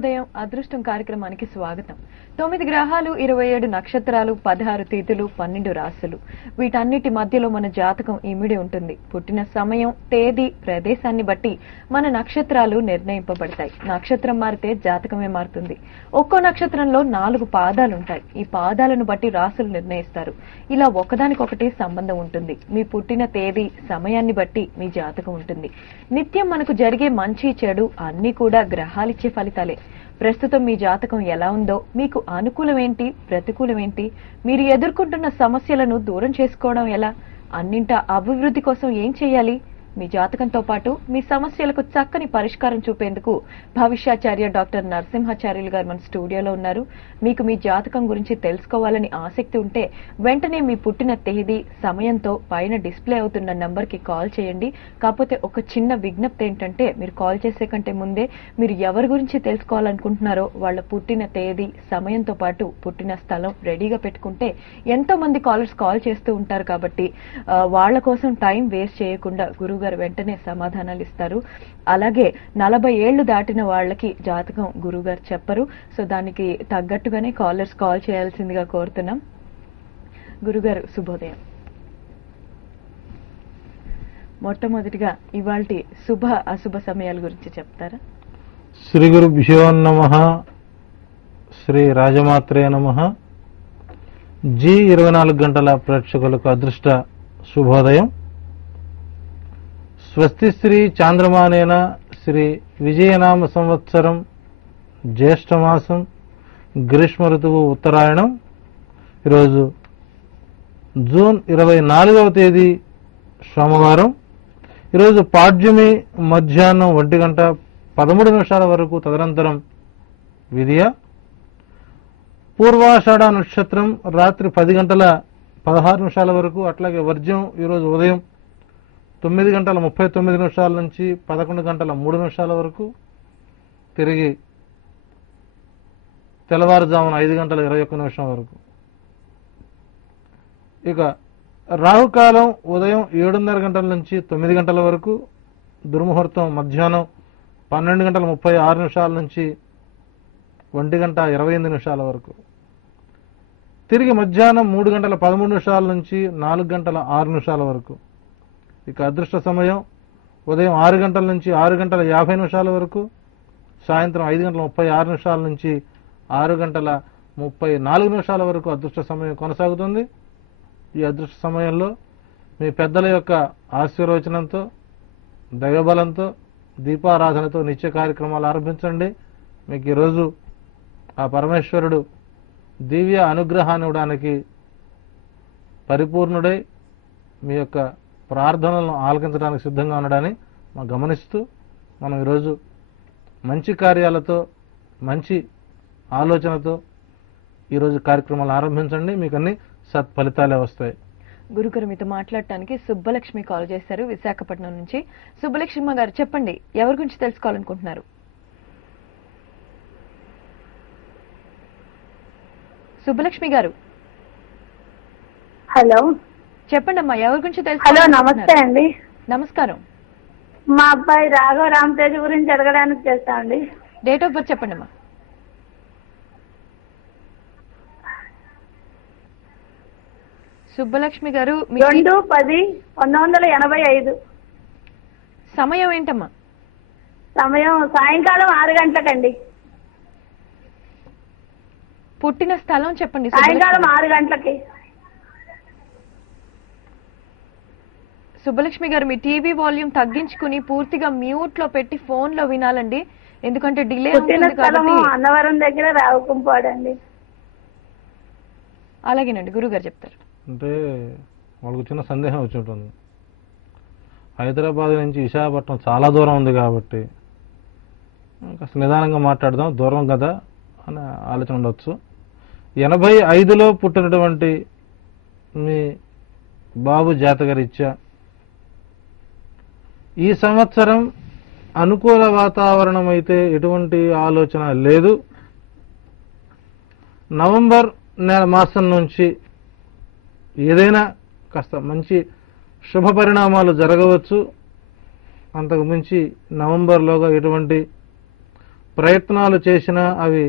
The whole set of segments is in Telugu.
శుభోదయం అదృష్టం కార్యక్రమానికి స్వాగతం. 9 గ్రహాలు, 27 నక్షత్రాలు, 16 తిథులు, 12 రాశులు, వీటన్నిటి మధ్యలో మన జాతకం ఇమిడి ఉంటుంది. పుట్టిన సమయం, తేదీ, ప్రదేశాన్ని బట్టి మన నక్షత్రాలు నిర్ణయింపబడతాయి. నక్షత్రం మారితే జాతకమే మారుతుంది. ఒక్కో నక్షత్రంలో 4 పాదాలుంటాయి. ఈ పాదాలను బట్టి రాశులు నిర్ణయిస్తారు. ఇలా ఒకదానికొకటి సంబంధం ఉంటుంది. మీ పుట్టిన తేదీ, సమయాన్ని బట్టి మీ జాతకం ఉంటుంది. నిత్యం మనకు జరిగే మంచి, చెడు అన్ని కూడా గ్రహాలిచ్చే ఫలితాలే. ప్రస్తుతం మీ జాతకం ఎలా ఉందో, మీకు అనుకూలమేంటి, ప్రతికూలమేంటి, మీరు ఎదుర్కొంటున్న సమస్యలను దూరం చేసుకోవడం ఎలా, అన్నింటా అభివృద్ధి కోసం ఏం చేయాలి, మీ జాతకంతో పాటు మీ సమస్యలకు చక్కని పరిష్కారం చూపేందుకు భవిష్యాచార్య డాక్టర్ నరసింహాచార్యులు గారు మన స్టూడియోలో ఉన్నారు. మీకు మీ జాతకం గురించి తెలుసుకోవాలని ఆసక్తి ఉంటే వెంటనే మీ పుట్టిన తేదీ, సమయంతో పైన డిస్ప్లే అవుతున్న నంబర్ కి కాల్ చేయండి. కాకపోతే ఒక చిన్న విజ్ఞప్తి ఏంటంటే, మీరు కాల్ చేసే కంటే ముందే మీరు ఎవరి గురించి తెలుసుకోవాలనుకుంటున్నారో వాళ్ళ పుట్టిన తేదీ, సమయంతో పాటు పుట్టిన స్థలం రెడీగా పెట్టుకుంటే ఎంతో మంది కాలర్స్ కాల్ చేస్తూ ఉంటారు. కాబట్టి వాళ్ళ కోసం టైం వేస్ట్ చేయకుండా గురువు గారు వెంటనే సమాధానాలు ఇస్తారు. అలాగే 40 ఏళ్లు దాటిన వాళ్ళకి జాతకం గురువు గారు చెప్పరు. సో దానికి తగ్గట్టుగానే కాలర్స్ కాల్ చేయాల్సిందిగా కోరుతున్నాం. గురుగారు శుభోదయం. మొట్టమొదటిగా ఇవాల్టి శుభ అశుభ సమయాల గురించి చెప్తారా? శ్రీ గురుభ్యో నమః. శ్రీ రాజమాత్రే నమః. జీ 24 గంటల ప్రేక్షకులకు అదృష్ట శుభోదయం. స్వస్తి శ్రీ చాంద్రమానేన శ్రీ విజయనామ సంవత్సరం జ్యేష్ఠమాసం గ్రీష్మ ఋతువు ఉత్తరాయణం. ఈరోజు జూన్ 24వ తేదీ సోమవారం. ఈరోజు పాడ్యమి మధ్యాహ్నం 1:13 వరకు, తదనంతరం విధియ. పూర్వాషాఢ నక్షత్రం రాత్రి 10:16 వరకు, అట్లాగే వర్జ్యం ఈరోజు ఉదయం 9:39 నుంచి 11:03 వరకు, తిరిగి తెల్లవారుజామున 5:21 వరకు. ఇక రాహుకాలం ఉదయం 7:30 నుంచి 9 వరకు, దుర్ముహూర్తం మధ్యాహ్నం 12:36 నుంచి 1:28 వరకు, తిరిగి మధ్యాహ్నం 3:13 నుంచి 4:06 వరకు. ఇక అదృష్ట సమయం ఉదయం 6 గంటల నుంచి 6:50 వరకు, సాయంత్రం 5:36 నుంచి 6:34 వరకు అదృష్ట సమయం కొనసాగుతుంది. ఈ అదృష్ట సమయంలో మీ పెద్దల యొక్క ఆశీర్వచనంతో, దైవబలంతో, దీపారాధనతో నిత్య కార్యక్రమాలు ఆరంభించండి. మీకు ఈరోజు ఆ పరమేశ్వరుడు దివ్య అనుగ్రహాన్ని ఇవ్వడానికి పరిపూర్ణుడై మీ యొక్క ప్రార్థనలను ఆలకించడానికి సిద్ధంగా ఉండడాన్ని మనం గమనిస్తూ, మనం ఈరోజు మంచి కార్యాలతో, మంచి ఆలోచనతో ఈరోజు కార్యక్రమాలు ఆరంభించండి. మీకు అన్ని సత్ఫలితాలే వస్తాయి. గురుగారు, మీతో మాట్లాడటానికి సుబ్బలక్ష్మి కాల్ చేశారు విశాఖపట్నం నుంచి. సుబ్బలక్ష్మి గారు చెప్పండి, ఎవరి గురించి తెలుసుకోవాలనుకుంటున్నారు? సుబ్బలక్ష్మి గారు హలో, చెప్పండి అమ్మా, ఎవరి గురించి తెలుసు? హలో, నమస్తే అండి. నమస్కారం. మా అబ్బాయి రాఘవ రామతేజ్ గురించి అడగడానికి చేస్తామండి. డేట్ ఆఫ్ బర్త్ చెప్పండి అమ్మా. సుబ్బలక్ష్మి గారు 2/10/1985. సమయం ఏంటమ్మా? సమయం సాయంకాలం 6 గంటలకండి. పుట్టిన స్థలం చెప్పండి. సాయంకాలం 6 గంటలకి. సుబ్బలక్ష్మి గారు, మీ టీవీ వాల్యూమ్ తగ్గించుకుని పూర్తిగా మ్యూట్ లో పెట్టి ఫోన్ లో వినాలండి, ఎందుకంటే డిలే పుట్టిన స్థలము అన్నవరం దగ్గర రావుకుంపాడండి. అలాగేనండి, గురుగారు చెప్తారు. అంటే వాళ్ళకు చిన్న సందేహం వచ్చి ఉంటుంది. హైదరాబాద్ నుంచి విశాఖపట్నం చాలా దూరం ఉంది కాబట్టి కాస్త నిదానంగా మాట్లాడదాం, దూరం కదా అనే ఆలోచన ఉండొచ్చు. 85లో పుట్టినటువంటి మీ బాబు జాతకరీత్యా ఈ సంవత్సరం అనుకూల వాతావరణం అయితే ఎటువంటి ఆలోచన లేదు. నవంబర్ మాసం నుంచి ఏదైనా కాస్త మంచి శుభ పరిణామాలు జరగవచ్చు. అంతకు మించి నవంబర్లోగా ఎటువంటి ప్రయత్నాలు చేసినా అవి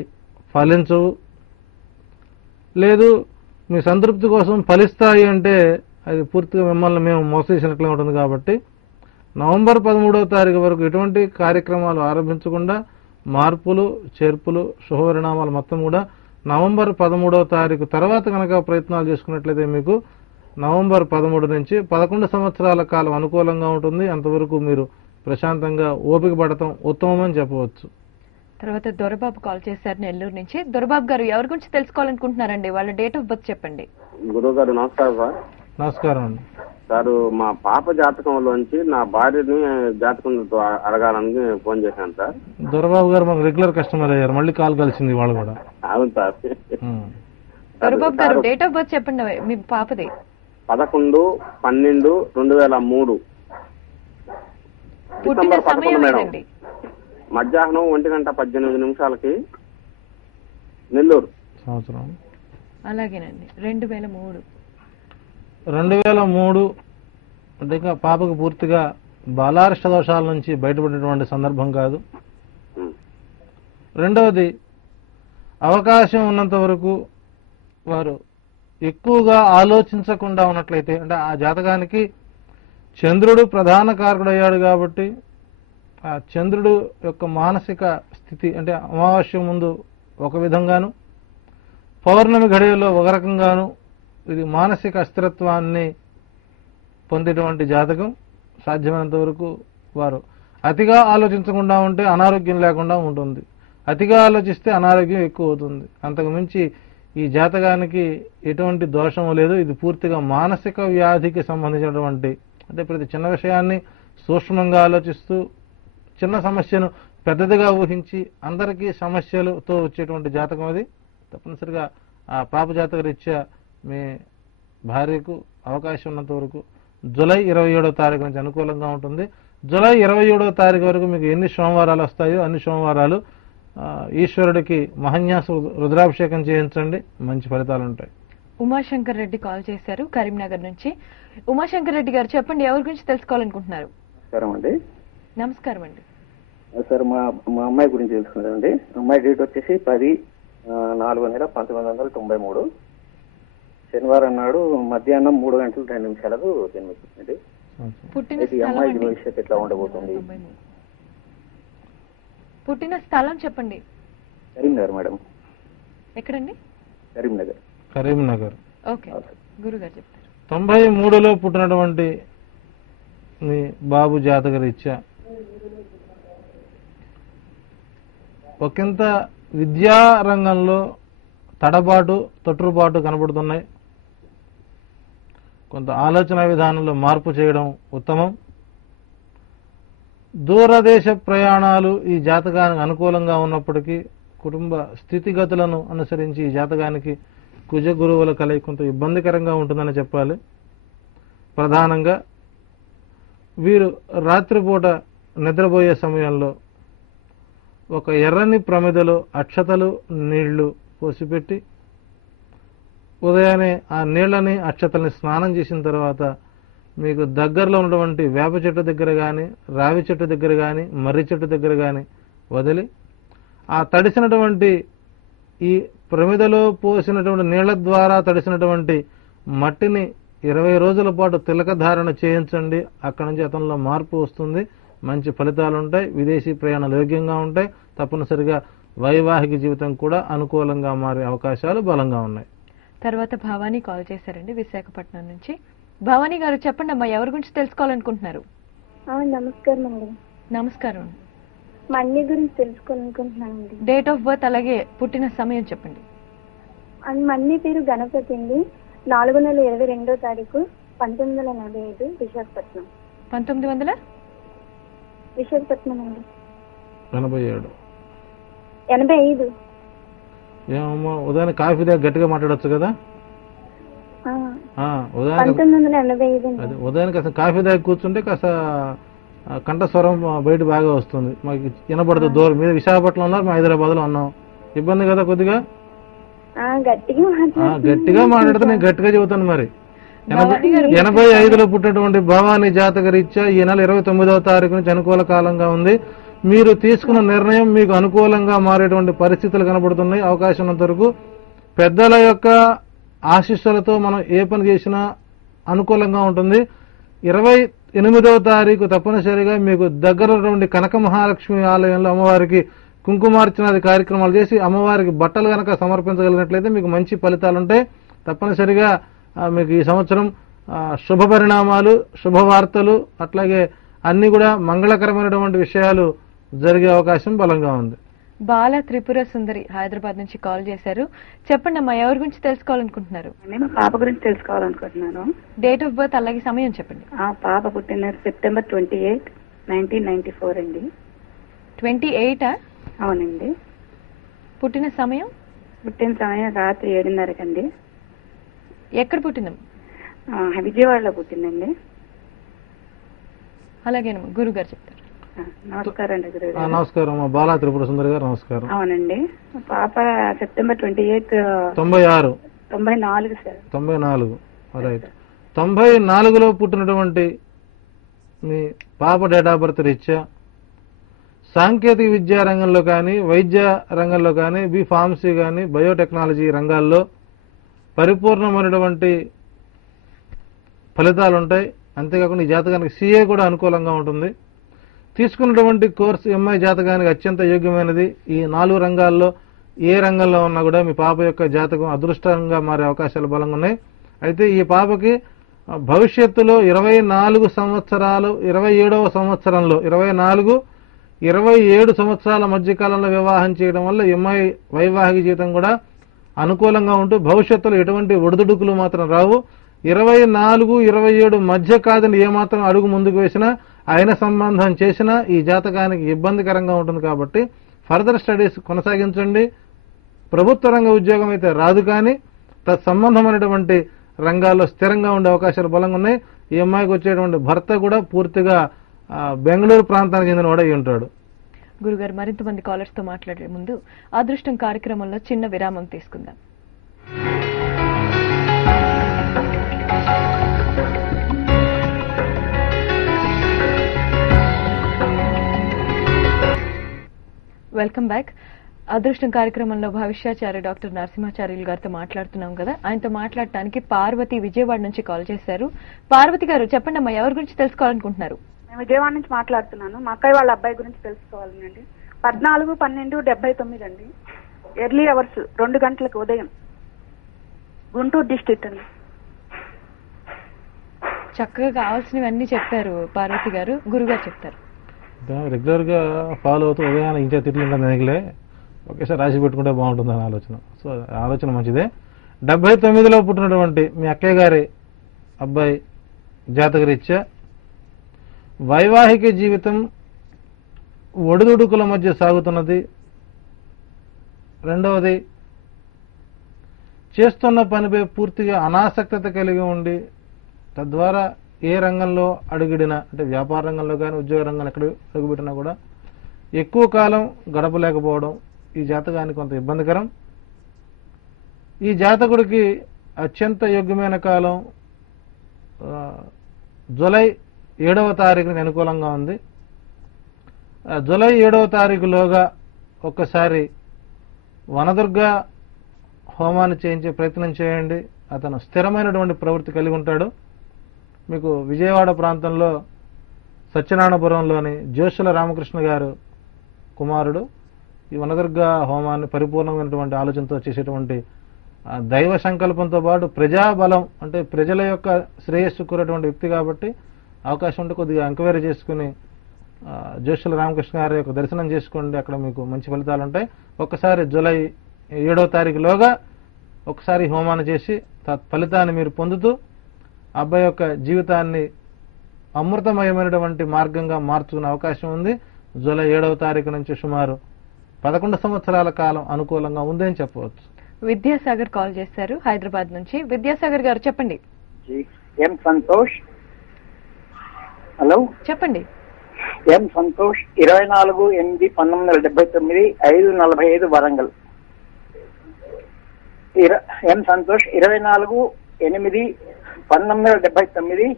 ఫలించవు. లేదు మీ సంతృప్తి కోసం ఫలిస్తాయి అంటే అది పూర్తిగా మిమ్మల్ని మేము మోసేసినట్లే ఉంటుంది. కాబట్టి నవంబర్ 13వ తారీఖు వరకు ఎటువంటి కార్యక్రమాలు ఆరంభించకుండా మార్పులు చేర్పులు శుభపరిణామాలు మొత్తం కూడా నవంబర్ 13వ తారీఖు తర్వాత కనుక ప్రయత్నాలు చేసుకున్నట్లయితే మీకు నవంబర్ 13 నుంచి 11 సంవత్సరాల కాలం అనుకూలంగా ఉంటుంది. అంతవరకు మీరు ప్రశాంతంగా ఓపిక పడటం ఉత్తమం అని చెప్పవచ్చు. తర్వాత దొరబాబు కాల్ చేశారు నెల్లూరు నుంచి. దొరబాబు గారు ఎవరి గురించి తెలుసుకోవాలనుకుంటున్నారండి? వాళ్ళ డేట్ ఆఫ్ బర్త్ చెప్పండి. గురువు గారు నమస్కారం సార్. నమస్కారం అండి. సార్ మా పాప జాతకంలోంచి నా భార్యని జాతకం అడగాలని ఫోన్ చేశాను సార్. దొరబాబు గారు మాకు రెగ్యులర్ కస్టమర్ అయ్యారు, మళ్ళీ కాల్ కలిసింది వాళ్ళు కూడా. అవును సార్. దొరబాబు గారు డేట్ ఆఫ్ బర్త్ చెప్పండి మీ పాపది. 11/12/2003 పుట్టిన డిసెంబర్ సమయం 11 మేడం. ఏదండి? మధ్యాహ్నం 1:18 నెల్లూరు. సంవత్సరం అలాగేనండి 2003. 2003 అంటే ఇంకా పాపకు పూర్తిగా బాలారిష్ట దోషాల నుంచి బయటపడినటువంటి సందర్భం కాదు. రెండవది, అవకాశం ఉన్నంత వరకు వారు ఎక్కువగా ఆలోచించకుండా ఉన్నట్లయితే, అంటే ఆ జాతకానికి చంద్రుడు ప్రధాన కారకుడయ్యాడు కాబట్టి ఆ చంద్రుడు యొక్క మానసిక స్థితి అంటే అమావాస్య ముందు ఒక విధంగాను పౌర్ణమి ఘడియల్లో ఒక రకంగాను ఇది మానసిక అస్థిరత్వాన్ని పొందేటువంటి జాతకం. సాధ్యమైనంత వరకు వారు అతిగా ఆలోచించకుండా ఉంటే అనారోగ్యం లేకుండా ఉంటుంది, అతిగా ఆలోచిస్తే అనారోగ్యం ఎక్కువ అవుతుంది. అంతకు మించి ఈ జాతకానికి ఎటువంటి దోషం లేదు. ఇది పూర్తిగా మానసిక వ్యాధికి సంబంధించినటువంటి, అంటే ప్రతి చిన్న విషయాన్ని సూక్ష్మంగా ఆలోచిస్తూ చిన్న సమస్యను పెద్దదిగా ఊహించి అందరికీ సమస్యలతో వచ్చేటువంటి జాతకం అది. తప్పనిసరిగా ఆ పాప జాతక రీత్యా మీ భార్యకు అవకాశం ఉన్నంత వరకు జూలై 27వ తారీఖు నుంచి అనుకూలంగా ఉంటుంది. జూలై 27వ తారీఖు వరకు మీకు ఎన్ని సోమవారాలు వస్తాయో అన్ని సోమవారాలు ఈశ్వరుడికి మహన్యాస రుద్రాభిషేకం చేయించండి, మంచి ఫలితాలు ఉంటాయి. ఉమాశంకర్ రెడ్డి కాల్ చేశారు కరీంనగర్ నుంచి. ఉమాశంకర్ రెడ్డి గారు చెప్పండి, ఎవరి గురించి తెలుసుకోవాలనుకుంటున్నారు? నమస్కారం అండి. నమస్కారం అండి. సార్ మా అమ్మాయి గురించి తెలుసుకున్నారండి. అమ్మాయి డేట్ వచ్చేసి 10/4/1993 శనివారం నాడు మధ్యాహ్నం 3:02 జన్మించింది. పుట్టిన ఈ అమ్మాయి భవిష్యత్తు ఎట్లా ఉండబోతుంది? పుట్టిన స్థలం చెప్పండి. కరీంనగర్ మేడం. ఎక్కడండి? కరీంనగర్. ఓకే, గురుగారు చెప్తారు. 93లో పుట్టినటువంటి మీ బాబు జాతక రీత్యా ఒకంత విద్యా రంగంలో తడబాటు తొట్టుబాటు కనబడుతున్నాయి. కొంత ఆలోచన విధానంలో మార్పు చేయడం ఉత్తమం. దూరదేశ ప్రయాణాలు ఈ జాతకానికి అనుకూలంగా ఉన్నప్పటికీ కుటుంబ స్థితిగతులను అనుసరించి ఈ జాతకానికి కుజ గురువుల కలయిక కొంత ఇబ్బందికరంగా ఉంటుందని చెప్పాలి. ప్రధానంగా వీరు రాత్రిపూట నిద్రపోయే సమయంలో ఒక ఎర్రని ప్రమిదలో అక్షతలు నీళ్లు పోసిపెట్టి ఉదయాన్నే ఆ నీళ్లని అక్షతల్ని స్నానం చేసిన తర్వాత మీకు దగ్గరలో ఉన్నటువంటి వేప చెట్టు దగ్గర కానీ రావి చెట్టు దగ్గర కానీ మర్రి చెట్టు దగ్గర కానీ వదిలి ఆ తడిసినటువంటి ఈ ప్రమిదలో పోసినటువంటి నీళ్ల ద్వారా తడిసినటువంటి మట్టిని 20 రోజుల పాటు తిలకధారణ చేయించండి. అక్కడి నుంచి అతనిలో మార్పు వస్తుంది, మంచి ఫలితాలు ఉంటాయి, విదేశీ ప్రయాణాలు యోగ్యంగా ఉంటాయి. తప్పనిసరిగా వైవాహిక జీవితం కూడా అనుకూలంగా మారే అవకాశాలు బలంగా ఉన్నాయి. తర్వాత భవానీ కాల్ చేశారండి విశాఖపట్నం నుంచి. భవానీ గారు చెప్పండి అమ్మా, ఎవరి గురించి తెలుసుకోవాలనుకుంటున్నారు? నమస్కారం అండి. నమస్కారం. మా అన్ని గురించి తెలుసుకోవాలనుకుంటున్నానండి. డేట్ ఆఫ్ బర్త్ అలాగే పుట్టిన సమయం చెప్పండి. మా అన్ని పేరు గణపతి అండి. 4/22/1945 విశాఖపట్నం. 1900 విశాఖపట్నం అండి. 85 ఏమమ్మా ఉదయాన్నే కాఫీ దగ్గర గట్టిగా మాట్లాడొచ్చు కదా. ఉదయానికి కాస్త కాఫీ దగ్గర కూర్చుంటే కాస్త కంఠస్వరం బయట బాగా వస్తుంది, మాకు వినపడుతుంది. దూరం మీద విశాఖపట్నం ఉన్నారు, మా హైదరాబాద్ లో ఉన్నాం, ఇబ్బంది కదా కొద్దిగా. గట్టిగా మాట్లాడితే నేను గట్టిగా చెబుతాను. మరి 85లో పుట్టినటువంటి భవానీ జాతక రీత్యా ఈ నెల 29వ తారీఖు నుంచి అనుకూల కాలంగా ఉంది. మీరు తీసుకున్న నిర్ణయం మీకు అనుకూలంగా మారేటువంటి పరిస్థితులు కనబడుతున్నాయి. అవకాశం ఉన్నంత వరకు పెద్దల యొక్క ఆశీస్సులతో మనం ఏ పని చేసినా అనుకూలంగా ఉంటుంది. 28వ తారీఖు తప్పనిసరిగా మీకు దగ్గర కనక మహాలక్ష్మి ఆలయంలో అమ్మవారికి కుంకుమార్చనాది కార్యక్రమాలు చేసి అమ్మవారికి బట్టలు గనక సమర్పించగలిగినట్లయితే మీకు మంచి ఫలితాలుంటాయి. తప్పనిసరిగా మీకు ఈ సంవత్సరం శుభ పరిణామాలు, శుభవార్తలు, అట్లాగే అన్ని కూడా మంగళకరమైనటువంటి విషయాలు జరిగే అవకాశం బలంగా ఉంది. బాల త్రిపుర సుందరి హైదరాబాద్ నుంచి కాల్ చేశారు. చెప్పండి అమ్మా, ఎవరి గురించి తెలుసుకోవాలనుకుంటున్నారు? నేను పాప గురించి తెలుసుకోవాలనుకుంటున్నాను. డేట్ ఆఫ్ బర్త్ అలాగే సమయం చెప్పండి. పాప పుట్టిన సెప్టెంబర్ 28, 1994 అండి. 28? అవునండి. పుట్టిన సమయం? పుట్టిన సమయం రాత్రి 7:30 ఎక్కడ పుట్టిందమ్మా? విజయవాడలో పుట్టిందండి. అలాగేనమ్మా, గురువు గారు చెప్తారు. నమస్కారం అండి గురువు గారు. నమస్కారం బాలా త్రిపుర సుందరి గారు. నమస్కారం. అవునండి. పాప సెప్టెంబర్ 28, 96. 94 సార్. 94. రైట్. 94లో పుట్టినటువంటి మీ పాప డేట్ ఆఫ్ బర్త్ రీత్యా సాంకేతిక విద్యా రంగంలో కానీ, వైద్య రంగంలో కానీ, ఫార్మసీ కానీ, బయోటెక్నాలజీ రంగాల్లో పరిపూర్ణమైనటువంటి ఫలితాలుంటాయి. అంతేకాకుండా ఈ జాతకానికి CA కూడా అనుకూలంగా ఉంటుంది. తీసుకున్నటువంటి కోర్సు ఎంఐ జాతకానికి అత్యంత యోగ్యమైనది. ఈ 4 రంగాల్లో ఏ రంగంలో ఉన్నా కూడా మీ పాప యొక్క జాతకం అదృష్టంగా మారే అవకాశాలు బలంగా ఉన్నాయి. అయితే ఈ పాపకి భవిష్యత్తులో 24 సంవత్సరాలు, 27వ సంవత్సరంలో 24, 27 సంవత్సరాల మధ్య కాలంలో వివాహం చేయడం వల్ల ఎంఐ వైవాహిక జీవితం కూడా అనుకూలంగా ఉంటూ భవిష్యత్తులో ఎటువంటి ఒడిదుడుకులు మాత్రం రావు. 24, 27 మధ్య కాదని ఏమాత్రం అడుగు ముందుకు వేసినా, అయిన సంబంధం చేసినా ఈ జాతకానికి ఇబ్బందికరంగా ఉంటుంది. కాబట్టి ఫర్దర్ స్టడీస్ కొనసాగించండి. ప్రభుత్వ రంగ ఉద్యోగం అయితే రాదు, కానీ తత్సంబంధమైనటువంటి రంగాల్లో స్థిరంగా ఉండే అవకాశాలు బలంగా ఉన్నాయి. ఈ అమ్మాయికి వచ్చేటువంటి భర్త కూడా పూర్తిగా బెంగళూరు ప్రాంతానికి చెందిన వాడు అయి ఉంటాడు. గురుగారు, మరింత మంది కాలర్స్ తో మాట్లాడే ముందు అదృష్టం కార్యక్రమంలో చిన్న విరామం తీసుకుందాం. Welcome back. అదృష్టం కార్యక్రమంలో భవిష్యాచార్య డాక్టర్ నరసింహాచార్యులు గారితో మాట్లాడుతున్నాం కదా. ఆయనతో మాట్లాడటానికి పార్వతి విజయవాడ నుంచి కాల్ చేశారు. పార్వతి గారు, చెప్పండి అమ్మా, ఎవరి గురించి తెలుసుకోవాలనుకుంటున్నారు? నేను విజయవాడ నుంచి మాట్లాడుతున్నాను. మా అక్కయ్య వాళ్ళ అబ్బాయి గురించి తెలుసుకోవాలండి. 14/12/79 అండి. ఎర్లీ అవర్స్ 2 గంటలకు ఉదయం. గుంటూరు డిస్ట్రిక్ట్ అండి. చక్కగా కావాల్సినవన్నీ చెప్పారు పార్వతి గారు. గురుగారు చెప్తారు. రెగ్యులర్ గా ఫాలో అవుతూ ఉదయాన్నే ఇంటే తిట్లు ఉంటుంది, ఒకేసారి రాసి పెట్టుకుంటే బాగుంటుంది అని ఆలోచన. సో ఆలోచన మంచిదే. 79లో పుట్టినటువంటి మీ అక్కయ్య గారి అబ్బాయి జాతకరీత్యా వైవాహిక జీవితం ఒడిదుడుకుల మధ్య సాగుతున్నది. రెండవది, చేస్తున్న పనిపై పూర్తిగా అనాసక్తత కలిగి ఉండి తద్వారా ఏ రంగంలో అడుగుడినా, అంటే వ్యాపార రంగంలో కానీ ఉద్యోగ రంగంలో ఎక్కడ అడుగుపెట్టినా కూడా ఎక్కువ కాలం గడపలేకపోవడం ఈ జాతకానికి కొంత ఇబ్బందికరం. ఈ జాతకుడికి అత్యంత యోగ్యమైన కాలం జూలై 7వ తారీఖుకి అనుకూలంగా ఉంది. జూలై 7వ తారీఖులోగా ఒక్కసారి వనదుర్గ హోమాన్ని చేయించే ప్రయత్నం చేయండి. అతను స్థిరమైనటువంటి ప్రవృత్తి కలిగి ఉంటాడు. మీకు విజయవాడ ప్రాంతంలో సత్యనారాయణపురంలోని జోషుల రామకృష్ణ గారు కుమారుడు ఈ వనదుర్గ హోమాన్ని పరిపూర్ణమైనటువంటి ఆలోచనతో చేసేటువంటి దైవ సంకల్పంతో పాటు ప్రజాబలం, అంటే ప్రజల యొక్క శ్రేయస్సు కోరేటువంటి వ్యక్తి కాబట్టి అవకాశం ఉంటే కొద్దిగా ఎంక్వైరీ చేసుకుని జోషుల రామకృష్ణ గారి యొక్క దర్శనం చేసుకోండి. అక్కడ మీకు మంచి ఫలితాలు ఉంటాయి. ఒక్కసారి జూలై 7వ తారీఖులోగా ఒకసారి హోమాన్ని చేసి ఫలితాన్ని మీరు పొందుతూ అబ్బాయి యొక్క జీవితాన్ని అమృతమయమైనటువంటి మార్గంగా మార్చుకునే అవకాశం ఉంది. జూలై 7వ తారీఖు నుంచి సుమారు 11 సంవత్సరాల కాలం అనుకూలంగా ఉంది అని చెప్పవచ్చు. విద్యాసాగర్ కాల్ చేశారు హైదరాబాద్ నుంచి. విద్యాసాగర్ గారు చెప్పండి. ఎం సంతోష్. హలో చెప్పండి. ఎం సంతోష్ 24/8/1979 5:45 వరంగల్. ఎం సంతోష్ 24/8/1979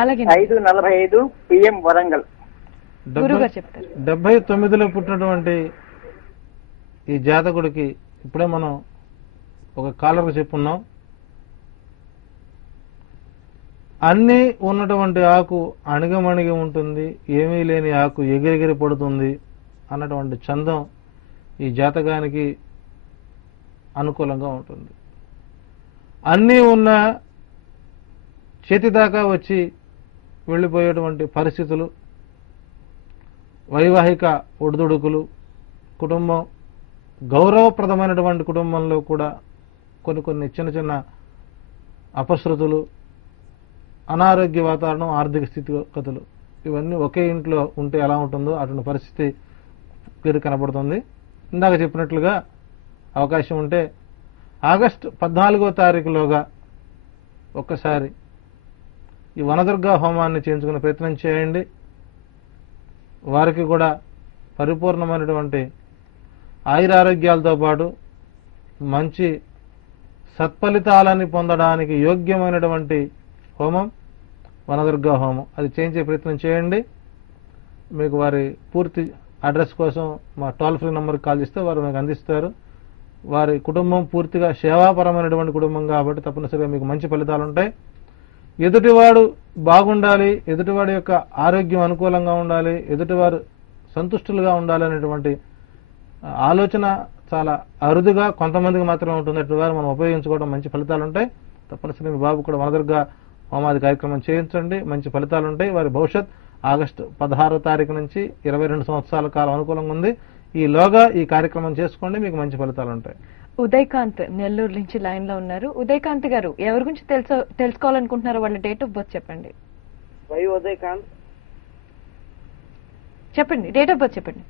అలాగే 5:45 PM వరంగల్. గురుగారు చెప్తారు. 79లో పుట్టినటువంటి ఈ జాతకుడికి ఇప్పుడే మనం ఒక కాలర్కి చెప్పున్నాం, అన్నీ ఉన్నటువంటి ఆకు అణిగమణిగి ఉంటుంది, ఏమీ లేని ఆకు ఎగిరెగిరి పడుతుంది అన్నటువంటి చందం ఈ జాతకానికి అనుకూలంగా ఉంటుంది. అన్నీ ఉన్న చేతి దాకా వచ్చి వెళ్ళిపోయేటువంటి పరిస్థితులు, వైవాహిక ఒడిదుడుకులు, కుటుంబం గౌరవప్రదమైనటువంటి కుటుంబంలో కూడా కొన్ని చిన్న చిన్న అపశృతులు, అనారోగ్య వాతావరణం, ఆర్థిక స్థితిగతులు ఇవన్నీ ఒకే ఇంట్లో ఉంటే ఎలా ఉంటుందో అటువంటి పరిస్థితి క్లియర్ కనబడుతుంది. ఇందాక చెప్పినట్లుగా అవకాశం ఉంటే ఆగస్టు 14వ తారీఖులోగా ఒక్కసారి ఈ వనదుర్గా హోమాన్ని చేయించుకునే ప్రయత్నం చేయండి. వారికి కూడా పరిపూర్ణమైనటువంటి ఆయురారోగ్యాలతో పాటు మంచి సత్ఫలితాలని పొందడానికి యోగ్యమైనటువంటి హోమం వనదుర్గా హోమం. అది చేయించే ప్రయత్నం చేయండి. మీకు వారి పూర్తి అడ్రస్ కోసం మా టోల్ ఫ్రీ నంబర్కి కాల్ చేస్తే వారు మీకు అందిస్తారు. వారి కుటుంబం పూర్తిగా సేవాపరమైనటువంటి కుటుంబం కాబట్టి తప్పనిసరిగా మీకు మంచి ఫలితాలు ఉంటాయి. ఎదుటివాడు బాగుండాలి, ఎదుటివాడి యొక్క ఆరోగ్యం అనుకూలంగా ఉండాలి, ఎదుటివారు సంతుష్టులుగా ఉండాలి అనేటువంటి ఆలోచన చాలా అరుదుగా కొంతమందికి మాత్రమే ఉంటుంది. అటు వారు మనం ఉపయోగించుకోవడం మంచి ఫలితాలు ఉంటాయి. తప్పనిసరిగా మీ బాబు కూడా వనదుర్గా హోమాది కార్యక్రమం చేయించండి, మంచి ఫలితాలు ఉంటాయి. వారి భవిష్యత్ ఆగస్టు 16వ తారీఖు నుంచి 22 సంవత్సరాల కాలం అనుకూలంగా ఉంది. ఈలోగా ఈ కార్యక్రమం చేసుకోండి, మీకు మంచి ఫలితాలు ఉంటాయి. ఉదయకాంత్ నెల్లూరు నుంచి లైన్ లో ఉన్నారు. ఉదయకాంత్ గారు, ఎవరి గురించి తెలుసుకోవాలనుకుంటున్నారో వాళ్ళ డేట్ ఆఫ్ బర్త్ చెప్పండి. ఉదయకాంత్ చెప్పండి, డేట్ ఆఫ్ బర్త్ చెప్పండి.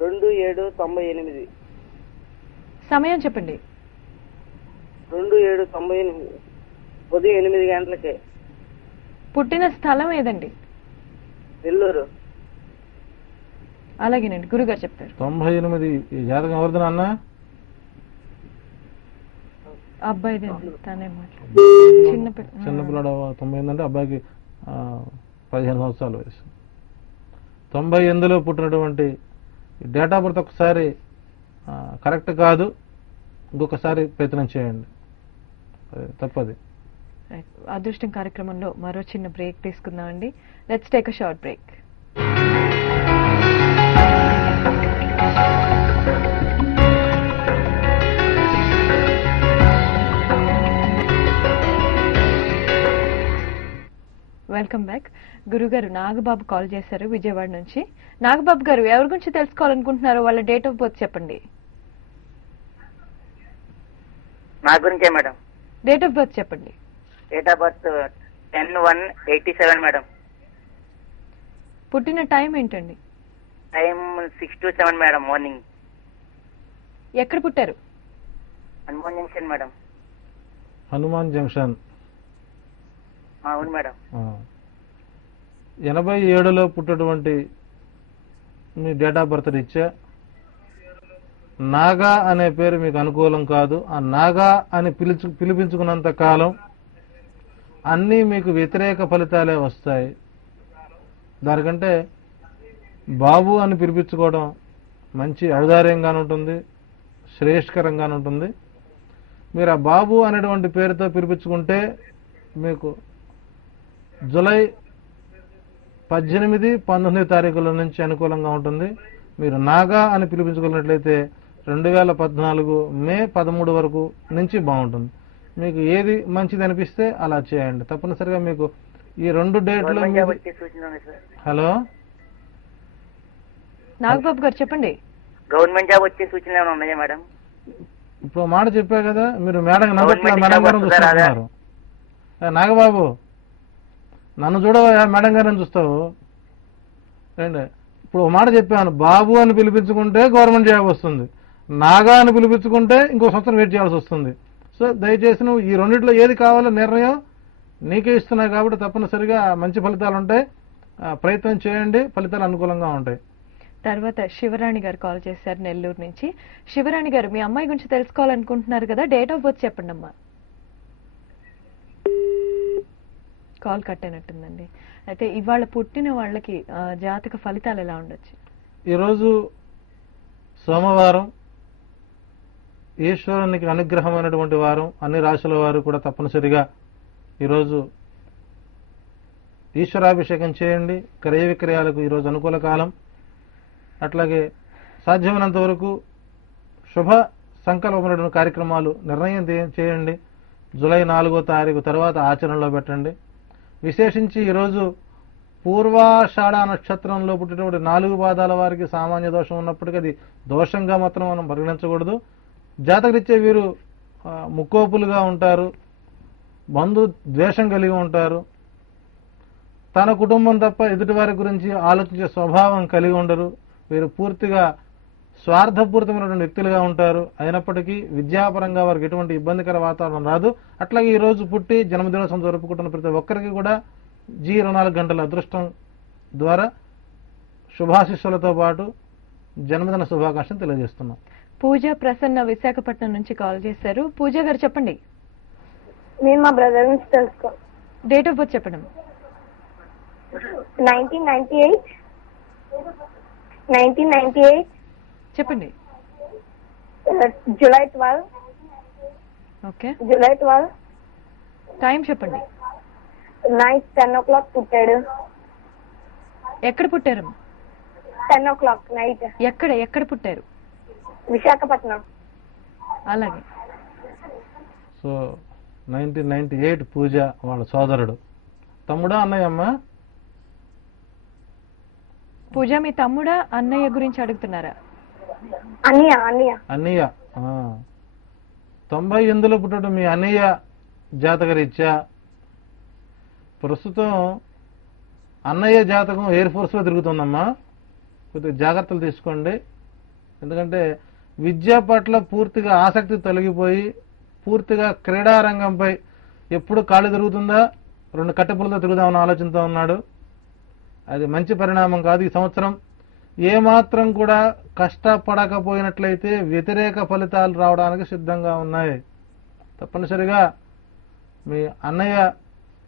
2798. సమయం చెప్పండి. 2798 ఉదయం 8 గంటలకే. పుట్టిన స్థలం ఏదండి? నెల్లూరు. అలాగేనండి, గురుగారు చెప్తారు. 98 ఈ జాతకం ఎవరిది అన్న? అబ్బాయిదేండి, తనే మాట్లాడు. చిన్నపిల్లడు 98 అంటే అబ్బాయికి 15 సంవత్సరాల వయసు. 98లో పుట్టినటువంటి డేట్ ఆఫ్ బర్త్ ఒకసారి కరెక్ట్ కాదు, ఇంకొకసారి ప్రయత్నం చేయండి, తప్పది. అదృష్టం కార్యక్రమంలో మరో చిన్న బ్రేక్ తీసుకుందామండి. Let's take a short break. Welcome back. గురుగారు నాగబాబు కాల్ చేశారు విజయవాడ నుంచి. నాగబాబు గారు, ఎవరి గురించి తెలుసుకోవాలనుకుంటున్నారో వాళ్ళ డేట్ ఆఫ్ బర్త్ చెప్పండి. నా గురించే మేడం. డేట్ ఆఫ్ బర్త్ చెప్పండి. Date of birth 10/1/87 madam. పుట్టిన టైం ఏంటండి? Time 6 to 7 madam, morning. ఎక్కడ పుట్టారు? Hanuman junction madam. Hanuman junction. అవును మేడం. 87లో పుట్టినటువంటి మీ డేట్ ఆఫ్ బర్త్ రీత్యా నాగా అనే పేరు మీకు అనుకూలం కాదు. ఆ నాగా అని పిలిపించుకున్నంత కాలం అన్నీ మీకు వ్యతిరేక ఫలితాలే వస్తాయి. దానికంటే బాబు అని పిలిపించుకోవడం మంచి ఔదార్యంగానే ఉంటుంది, శ్రేయస్కరంగానే ఉంటుంది. మీరు ఆ బాబు అనేటువంటి పేరుతో పిలిపించుకుంటే మీకు జూలై 18, 19 తారీఖుల నుంచి అనుకూలంగా ఉంటుంది. మీరు నాగా అని పిలిపించుకున్నట్లయితే 2014 మే 13 వరకు నుంచి బాగుంటుంది. మీకు ఏది మంచిది అనిపిస్తే అలా చేయండి. తప్పనిసరిగా మీకు ఈ 2 డేట్లు. హలో నాగబాబు గారు చెప్పండి. గవర్నమెంట్ జాబ్ వచ్చే సూచనలు ఉన్నాయా మేడం? ఇప్పుడు మాట చెప్పా కదా, మీరు మేడం గారు చూస్తున్నారు. నాగబాబు, నన్ను చూడవా, మేడం గారిని చూస్తావు ఏంటి? ఇప్పుడు ఒక మాట చెప్పాను, బాబు అని పిలిపించుకుంటే గవర్నమెంట్ జాబ్ వస్తుంది, నాగా అని పిలిపించుకుంటే ఇంకో సంవత్సరం వెయిట్ చేయాల్సి వస్తుంది. సో దయచేసి నువ్వు ఈ రెండిట్లో ఏది కావాలో నిర్ణయం నీకే ఇస్తున్నాయి కాబట్టి తప్పనిసరిగా మంచి ఫలితాలు ఉంటాయి. ప్రయత్నం చేయండి, ఫలితాలు అనుకూలంగా ఉంటాయి. తర్వాత శివరాణి గారు కాల్ చేశారు నెల్లూరు నుంచి. శివరాణి గారు, మీ అమ్మాయి గురించి తెలుసుకోవాలనుకుంటున్నారు కదా, డేట్ ఆఫ్ బర్త్ చెప్పండి అమ్మా. కాల్ కట్ అయినట్టుందండి. అయితే ఇవాళ పుట్టిన వాళ్ళకి జాతక ఫలితాలు ఎలా ఉండొచ్చు? ఈరోజు సోమవారం, ఈశ్వరునికి అనుగ్రహమైనటువంటి వారం. అన్ని రాశుల వారు కూడా తప్పనిసరిగా ఈరోజు ఈశ్వరాభిషేకం చేయండి. క్రయ విక్రయాలకు ఈరోజు అనుకూల కాలం. అట్లాగే సాధ్యమైనంత వరకు శుభ సంకల్పమైనటువంటి కార్యక్రమాలు నిర్ణయం చేయండి. జూలై 4వ తారీఖు తర్వాత ఆచరణలో పెట్టండి. విశేషించి ఈరోజు పూర్వాషాఢ నక్షత్రంలో పుట్టినటువంటి 4 పాదాల వారికి సామాన్య దోషం ఉన్నప్పటికీ అది దోషంగా మాత్రం మనం పరిగణించకూడదు. జాతకరీత్యా వీరు ముక్కోపులుగా ఉంటారు, బంధు ద్వేషం కలిగి ఉంటారు, తన కుటుంబం తప్ప ఎదుటివారి గురించి ఆలోచించే స్వభావం కలిగి ఉండరు. వీరు పూర్తిగా స్వార్థపూరితమైనటువంటి వ్యక్తులుగా ఉంటారు. అయినప్పటికీ విద్యాపరంగా వారికి ఎటువంటి ఇబ్బందికర వాతావరణం రాదు. అట్లాగే ఈ రోజు పుట్టి జన్మదినోత్సవం జరుపుకుంటున్న ప్రతి ఒక్కరికి కూడా G24 గంటల అదృష్టం ద్వారా శుభాశిస్సులతో పాటు జన్మదిన శుభాకాంక్షలు తెలియజేస్తున్నాం. పూజ ప్రసన్న విశాఖపట్నం నుంచి కాల్ చేశారు. పూజ గారు చెప్పండి. నేను మా బ్రదర్ నుంచి తెలుసుకో. డేట్ ఆఫ్ బర్త్ చెప్పండి. 1998 చెప్పండి. జూలై 12. ఓకే, జూలై 12 టైం చెప్పండి. నైట్ 10 o'clock పుట్టాడు. ఎక్కడ పుట్టారు? 10 o'clock నైట్. ఎక్కడ పుట్టారు? విశాఖపట్నం. అలాగే. సో 1998 పూజ వాళ్ళ సోదరుడు. తమ్ముడా అన్నయ్య? అమ్మ పూజ మీ తమ్ముడా అన్నయ్య గురించి అడుగుతున్నారా? అన్నయ్య. 98లో పుట్టడం మీ అన్నయ్య జాతకరీత్యా ప్రస్తుతం అన్నయ్య జాతకం ఎయిర్ ఫోర్స్ లో తిరుగుతుందమ్మా. కొద్దిగా జాగ్రత్తలు తీసుకోండి. ఎందుకంటే విద్య పట్ల పూర్తిగా ఆసక్తి తొలగిపోయి పూర్తిగా క్రీడారంగంపై ఎప్పుడు కాళ్ళు తిరుగుతుందా, 2 కట్టెపులతో తిరుగుదామన్న ఆలోచనతో ఉన్నాడు. అది మంచి పరిణామం కాదు. ఈ సంవత్సరం ఏమాత్రం కూడా కష్టపడకపోయినట్లయితే వ్యతిరేక ఫలితాలు రావడానికి సిద్ధంగా ఉన్నాయి. తప్పనిసరిగా మీ అన్నయ్య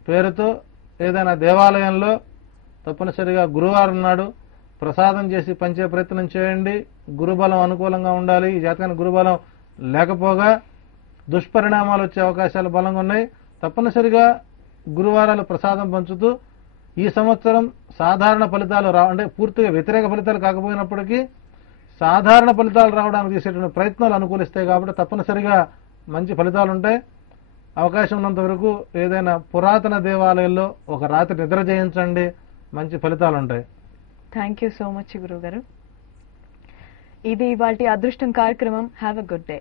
పేరుతో ఏదైనా దేవాలయంలో తప్పనిసరిగా గురువారం నాడు ప్రసాదం చేసి పంచే ప్రయత్నం చేయండి. గురుబలం అనుకూలంగా ఉండాలి. ఈ జాతకానికి గురుబలం లేకపోగా దుష్పరిణామాలు వచ్చే అవకాశాలు బలంగా ఉన్నాయి. తప్పనిసరిగా గురువారాలు ప్రసాదం పంచుతూ ఈ సంవత్సరం సాధారణ ఫలితాలు అంటే పూర్తిగా వ్యతిరేక ఫలితాలు కాకపోయినప్పటికీ సాధారణ ఫలితాలు రావడానికి చేసేటువంటి ప్రయత్నాలు అనుకూలిస్తాయి. కాబట్టి తప్పనిసరిగా మంచి ఫలితాలు ఉంటాయి. అవకాశం ఉన్నంత వరకు ఏదైనా పురాతన దేవాలయంలో ఒక రాత్రి నిద్ర చేయించండి, మంచి ఫలితాలు ఉంటాయి. థ్యాంక్ యూ సో మచ్ గురువు గారు. ఇది ఇవాల్టి అదృష్టం కార్యక్రమం. Have a good day.